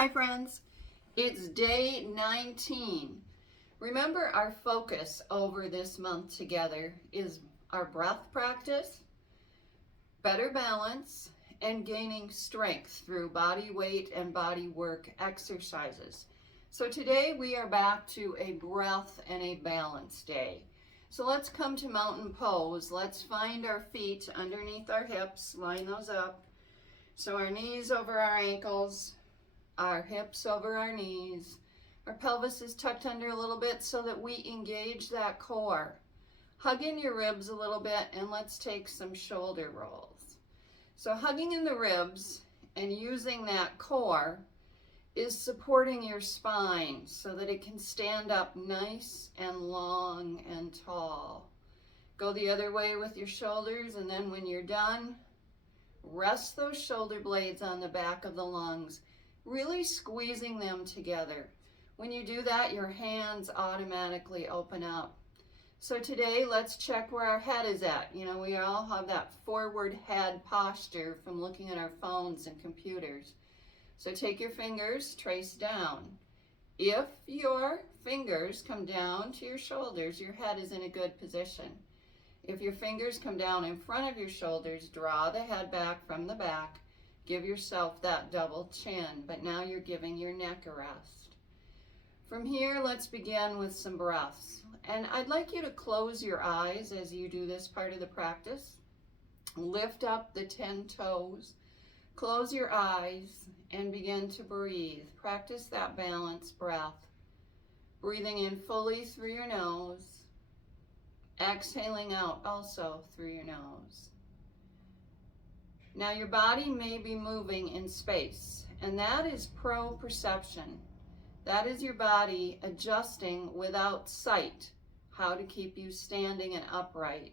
Hi friends, it's day 19. Remember, our focus over this month together is our breath practice, better balance, and gaining strength through body weight and body work exercises. So today we are back to a breath and a balance day. So let's come to mountain pose. Let's find our feet underneath our hips, line those up. So our knees over our ankles, our hips over our knees. Our pelvis is tucked under a little bit so that we engage that core. Hug in your ribs a little bit and let's take some shoulder rolls. So hugging in the ribs and using that core is supporting your spine so that it can stand up nice and long and tall. Go the other way with your shoulders, and then when you're done, rest those shoulder blades on the back of the lungs, really squeezing them together. When you do that, your hands automatically open up. So today, let's check where our head is at. You know, we all have that forward head posture from looking at our phones and computers. So take your fingers, trace down. If your fingers come down to your shoulders, your head is in a good position. If your fingers come down in front of your shoulders, draw the head back from the back. Give yourself that double chin, but now you're giving your neck a rest. From here, let's begin with some breaths. And I'd like you to close your eyes as you do this part of the practice. Lift up the 10 toes. Close your eyes and begin to breathe. Practice that balanced breath. Breathing in fully through your nose. Exhaling out also through your nose. Now your body may be moving in space, and that is proprioception. That is your body adjusting without sight how to keep you standing and upright.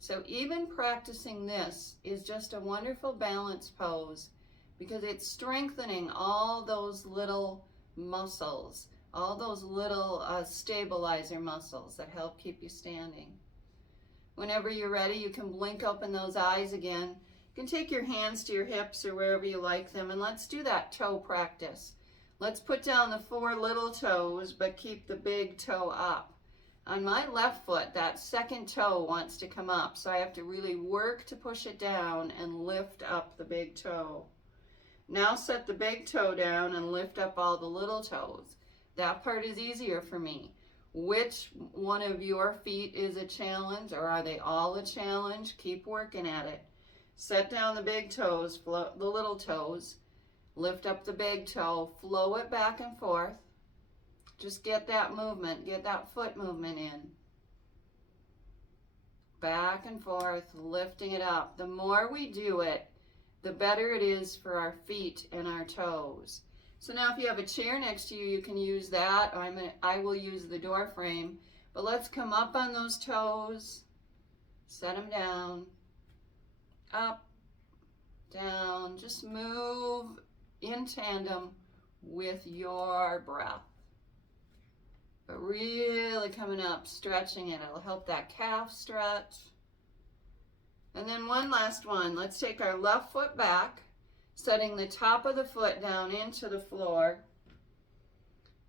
So even practicing this is just a wonderful balance pose because it's strengthening all those little muscles, all those little stabilizer muscles that help keep you standing. Whenever you're ready, you can blink open those eyes again. You can take your hands to your hips or wherever you like them, and let's do that toe practice. Let's put down the 4 little toes, but keep the big toe up. On my left foot, that second toe wants to come up, so I have to really work to push it down and lift up the big toe. Now set the big toe down and lift up all the little toes. That part is easier for me. Which one of your feet is a challenge, or are they all a challenge? Keep working at it. Set down the big toes, the little toes. Lift up the big toe, flow it back and forth. Just get that movement, get that foot movement in. Back and forth, lifting it up. The more we do it, the better it is for our feet and our toes. So now if you have a chair next to you, you can use that. I will use the door frame. But let's come up on those toes, set them down, up, down. Just move in tandem with your breath. But really coming up, stretching it. It'll help that calf stretch. And then one last one. Let's take our left foot back, setting the top of the foot down into the floor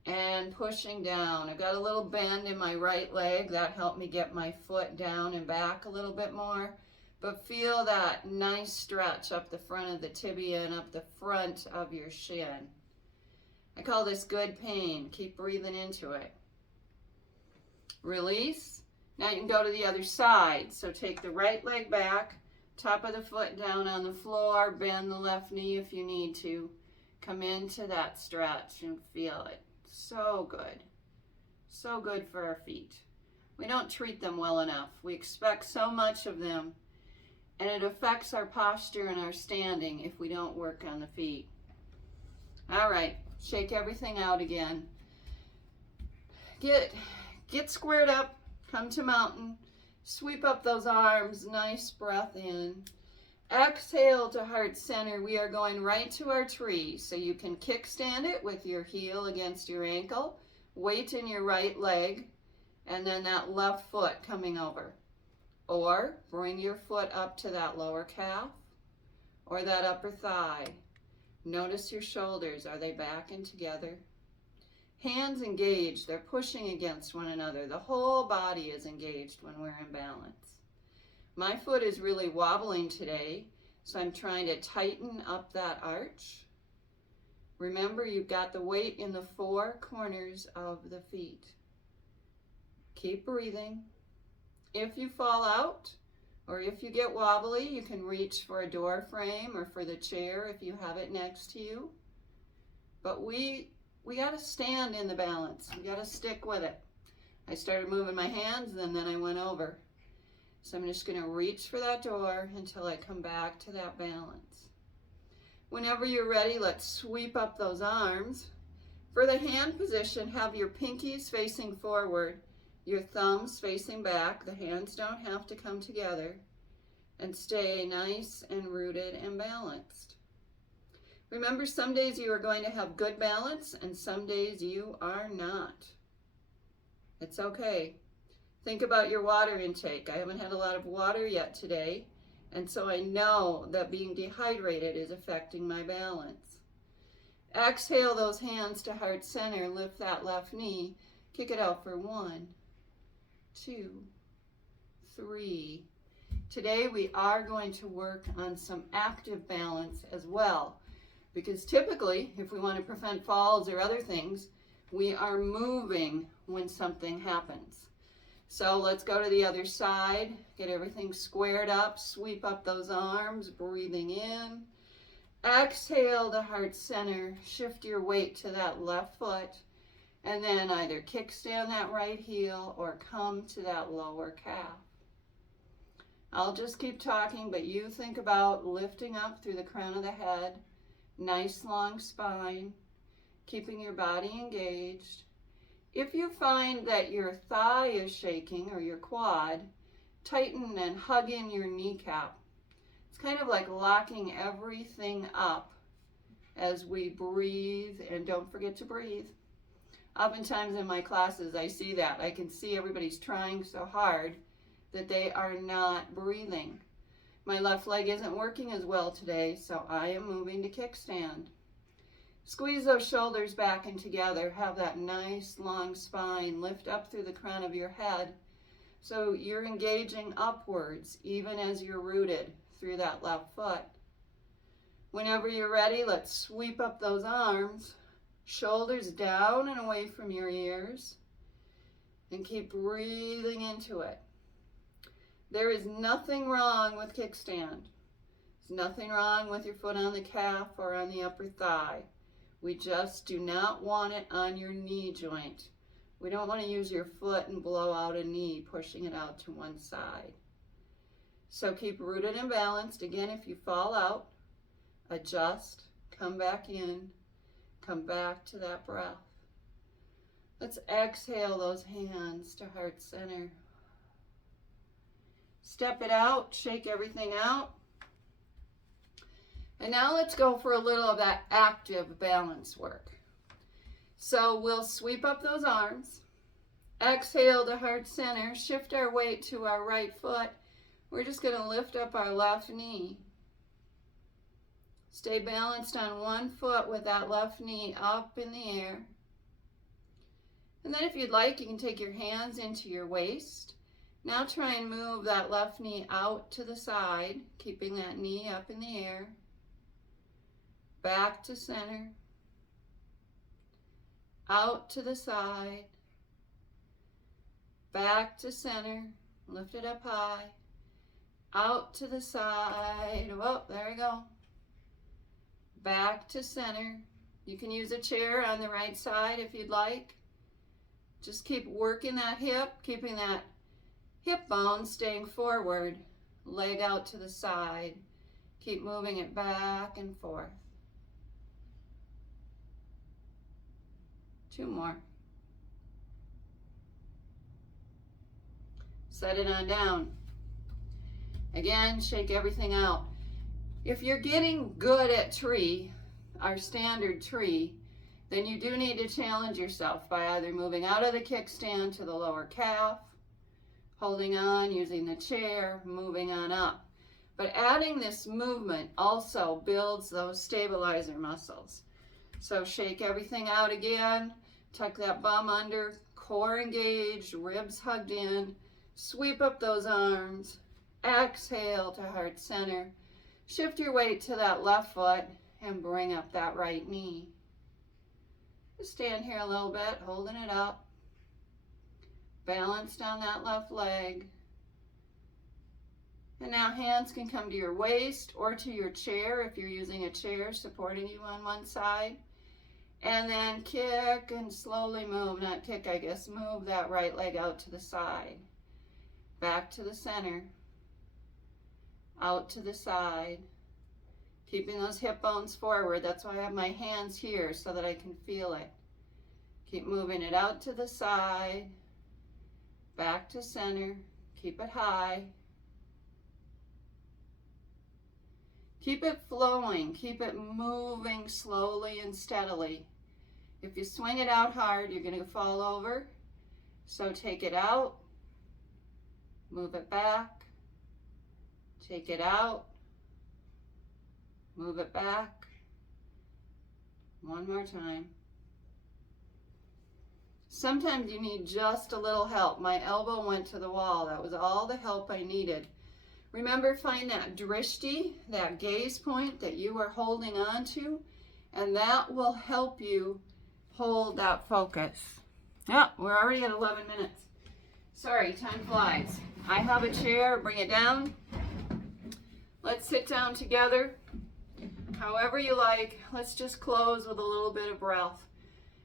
and pushing down. I've got a little bend in my right leg. That helped me get my foot down and back a little bit more. But feel that nice stretch up the front of the tibia and up the front of your shin. I call this good pain. Keep breathing into it. Release. Now you can go to the other side. So take the right leg back, top of the foot down on the floor, bend the left knee if you need to. Come into that stretch and feel it. So good. So good for our feet. We don't treat them well enough. We expect so much of them, and it affects our posture and our standing if we don't work on the feet. All right, shake everything out again. Get squared up. Come to mountain, sweep up those arms, nice breath in. Exhale to heart center. We are going right to our tree, so you can kickstand it with your heel against your ankle, weight in your right leg, and then that left foot coming over. Or bring your foot up to that lower calf or that upper thigh. Notice your shoulders. Are they back and together? Hands engaged. They're pushing against one another. The whole body is engaged when we're in balance. My foot is really wobbling today, so I'm trying to tighten up that arch. Remember, you've got the weight in the four corners of the feet. Keep breathing. If you fall out, or if you get wobbly, you can reach for a door frame or for the chair if you have it next to you. But we got to stand in the balance. We got to stick with it. I started moving my hands and then I went over. So I'm just going to reach for that door until I come back to that balance. Whenever you're ready, let's sweep up those arms. For the hand position, have your pinkies facing forward, your thumbs facing back. The hands don't have to come together. And stay nice and rooted and balanced. Remember, some days you are going to have good balance and some days you are not. It's okay. Think about your water intake. I haven't had a lot of water yet today, and so I know that being dehydrated is affecting my balance. Exhale those hands to heart center. Lift that left knee. Kick it out for 1, 2, 3. Today we are going to work on some active balance as well, because typically if we want to prevent falls or other things, we are moving when something happens. So let's go to the other side, get everything squared up, sweep up those arms, breathing in. Exhale to heart center, shift your weight to that left foot, and then either kickstand that right heel or come to that lower calf. I'll just keep talking, but you think about lifting up through the crown of the head, nice long spine, keeping your body engaged. If you find that your thigh is shaking or your quad, tighten and hug in your kneecap. It's kind of like locking everything up as we breathe, and don't forget to breathe. Oftentimes in my classes I see that. I can see everybody's trying so hard that they are not breathing. My left leg isn't working as well today, so I am moving to kickstand. Squeeze those shoulders back and together. Have that nice long spine. Lift up through the crown of your head. So you're engaging upwards even as you're rooted through that left foot. Whenever you're ready, let's sweep up those arms. Shoulders down and away from your ears. And keep breathing into it. There is nothing wrong with kickstand. There's nothing wrong with your foot on the calf or on the upper thigh. We just do not want it on your knee joint. We don't want to use your foot and blow out a knee, pushing it out to one side. So keep rooted and balanced. Again, if you fall out, adjust, come back in, come back to that breath. Let's exhale those hands to heart center. Step it out, shake everything out. And now let's go for a little of that active balance work. So we'll sweep up those arms. Exhale to heart center. Shift our weight to our right foot. We're just going to lift up our left knee. Stay balanced on one foot with that left knee up in the air. And then if you'd like, you can take your hands into your waist. Now try and move that left knee out to the side, keeping that knee up in the air. Back to center. Out to the side. Back to center. Lift it up high. Out to the side. Oh, there we go. Back to center. You can use a chair on the right side if you'd like. Just keep working that hip, keeping that hip bone staying forward, leg out to the side. Keep moving it back and forth. 2 more. Set it on down. Again, shake everything out. If you're getting good at tree, our standard tree, then you do need to challenge yourself by either moving out of the kickstand to the lower calf, holding on, using the chair, moving on up. But adding this movement also builds those stabilizer muscles. So shake everything out again, tuck that bum under, core engaged, ribs hugged in, sweep up those arms, exhale to heart center, shift your weight to that left foot and bring up that right knee. Just stand here a little bit, holding it up, balance down that left leg. And now hands can come to your waist or to your chair if you're using a chair supporting you on one side. And then kick and slowly move, not kick, I guess, move that right leg out to the side. Back to the center. Out to the side. Keeping those hip bones forward. That's why I have my hands here so that I can feel it. Keep moving it out to the side. Back to center. Keep it high. Keep it flowing. Keep it moving slowly and steadily. If you swing it out hard, you're going to fall over. So take it out. Move it back. Take it out. Move it back. One more time. Sometimes you need just a little help. My elbow went to the wall. That was all the help I needed. Remember, find that drishti, that gaze point that you are holding on to, and that will help you hold that focus. Yeah, we're already at 11 minutes. Sorry, time flies. I have a chair, bring it down. Let's sit down together. However you like, let's just close with a little bit of breath.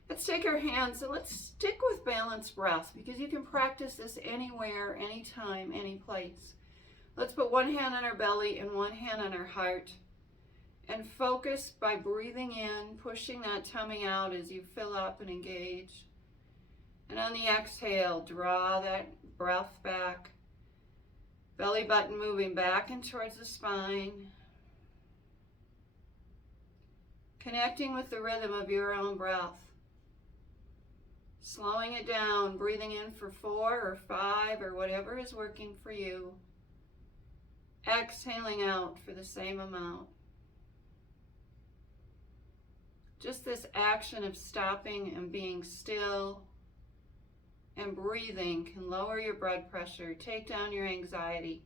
Let's take our hands and let's stick with balanced breath because you can practice this anywhere, anytime, any place. Let's put one hand on our belly and one hand on our heart and focus by breathing in, pushing that tummy out as you fill up and engage. And on the exhale, draw that breath back. Belly button moving back and towards the spine. Connecting with the rhythm of your own breath. Slowing it down, breathing in for 4 or 5 or whatever is working for you. Exhaling out for the same amount. Just this action of stopping and being still and breathing can lower your blood pressure, take down your anxiety,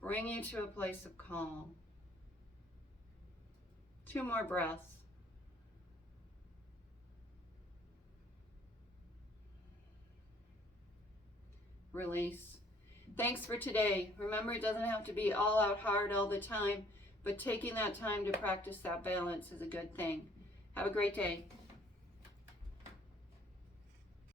bring you to a place of calm. 2 more breaths. Release. Thanks for today. Remember, it doesn't have to be all out hard all the time, but taking that time to practice that balance is a good thing. Have a great day.